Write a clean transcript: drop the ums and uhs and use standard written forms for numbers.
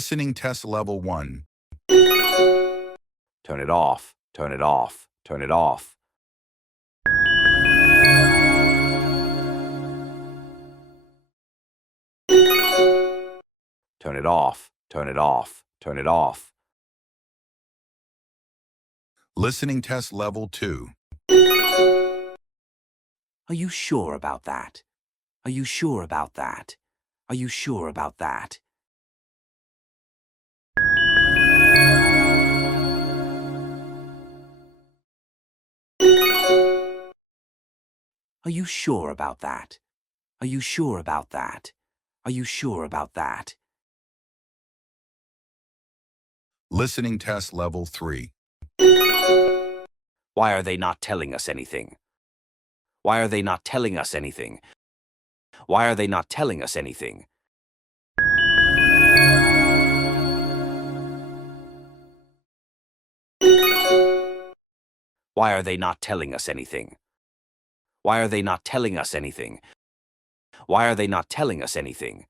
Listening test level 1. Turn it off. Turn it off. Turn it off. Turn it off. Turn it off. Turn it off. Listening test level 2. Are you sure about that? Are you sure about that? Are you sure about that? Are you sure about that? Are you sure about that? Are you sure about that? Listening test level 3. Why are they not telling us anything? Why are they not telling us anything? Why are they not telling us anything? Why are they not telling us anything? Why are they not telling us anything? Why are they not telling us anything?